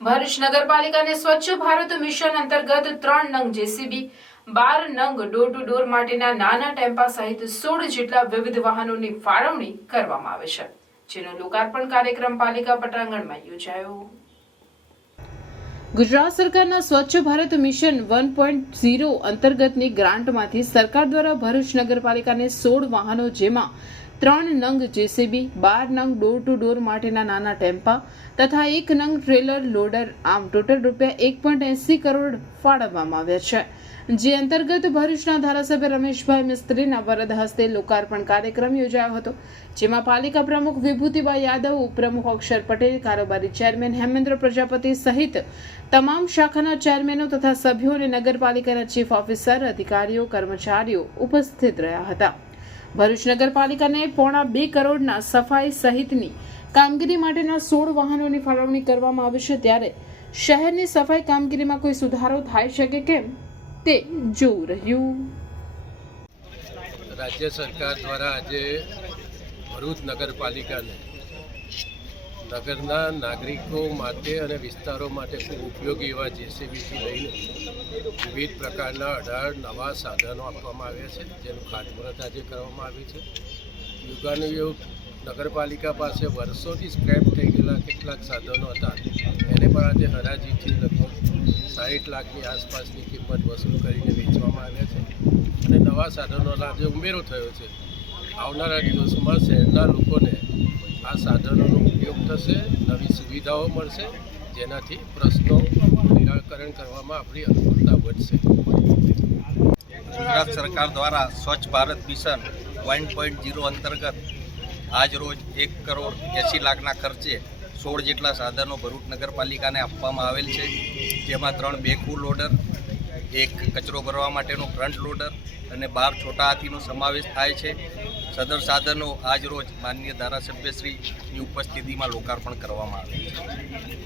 ભરૂચ નગરપાલિકાને સ્વચ્છ ભારત મિશન અંતર્ગત 3 નંગ જેસીબી, 12 નંગ ડોર ટુ ડોર માટેના નાના ટેમ્પા સહિત 16 જેટલા વિવિધ વાહનોની ફાળવણી કરવામાં આવે છે, જેનો લોકાર્પણ કાર્યક્રમ પાલિકા પટાંગણમાં યોજાયો. ગુજરાત સરકારના સ્વચ્છ ભારત મિશન 1.0 અંતર્ગતની ગ્રાન્ટમાંથી સરકાર દ્વારા ભરૂચ નગરપાલિકાને 16 વાહનો, જેમાં 3 નંગ જેસીબી, 12 નંગ ડોર ટુ ડોર માટેના નાના ટેમ્પા તથા 1 નંગ ટ્રેલર લોડર, આમ ટોટલ ₹1.80 કરોડ ફાળવવામાં આવ્યા છે. જે અંતર્ગત ભરૂચના ધારાસભ્ય રમેશભાઈ મિસ્ત્રીના વરદ હસ્તે લોકાર્પણ કાર્યક્રમ યોજાયો હતો, જેમાં પાલિકા પ્રમુખ વિભૂતિભાઈ યાદવ, ઉપપ્રમુખ અક્ષર પટેલ, કારોબારી ચેરમેન હેમેન્દ્ર પ્રજાપતિ સહિત તમામ શાખાના ચેરમેનો તથા સભ્યો અને નગરપાલિકાના ચીફ ઓફિસર, અધિકારીઓ, કર્મચારીઓ ઉપસ્થિત રહ્યા હતા. ભરૂચ નગરપાલિકાને ₹2.25 કરોડના સફાઈ સહિતની કામગીરી માટેના 16 વાહનોની ફાળવણી કરવામાં આવી છે. ત્યારે શહેરની સફાઈ કામગીરીમાં કોઈ સુધારો થાય શકે કેમ તે જોવું રહ્યું. રાજ્ય સરકાર દ્વારા આજે ભરૂચ નગરપાલિકાને નગરના નાગરિકો માટે અને વિસ્તારો માટે ખૂબ ઉપયોગી એવા જેસીબીથી લઈને વિવિધ પ્રકારના 18 નવા સાધનો આપવામાં આવ્યા છે, જેનું ખાતમુહૂર્ત આજે કરવામાં આવ્યું છે. યુગાનુયુગ નગરપાલિકા પાસે વર્ષોથી સ્ક્રેપ થઈ ગયેલા કેટલાક સાધનો હતા, એને પણ આજે હરાજીથી લગભગ 60 લાખની આસપાસની કિંમત વસૂલ કરીને વેચવામાં આવ્યા છે અને નવા સાધનોનો આજે ઉમેરો થયો છે. આવનારા દિવસોમાં શહેરના લોકોને આ સાધનોનો ઉપયોગ થશે, નવી સુવિધાઓ મળશે, જેનાથી પ્રશ્નો નિરાકરણ કરવામાં આપણી અનુકૂળતા વધશે. ગુજરાત સરકાર દ્વારા સ્વચ્છ ભારત મિશન 1.0 અંતર્ગત આજ રોજ 1.80 કરોડના ખર્ચે 16 જેટલા સાધનો ભરૂચ નગરપાલિકાને આપવામાં આવેલ છે, જેમાં 3 બેકહો લોડર, 1 કચરો ભરવા માટેનું ફ્રન્ટ લોડર અને 12 છોટા હાથીનો સમાવેશ થાય છે. સદર સાધનો આજ રોજ માનનીય ધારાસભ્યશ્રીની ઉપસ્થિતિમાં લોકાર્પણ કરવામાં આવે છે.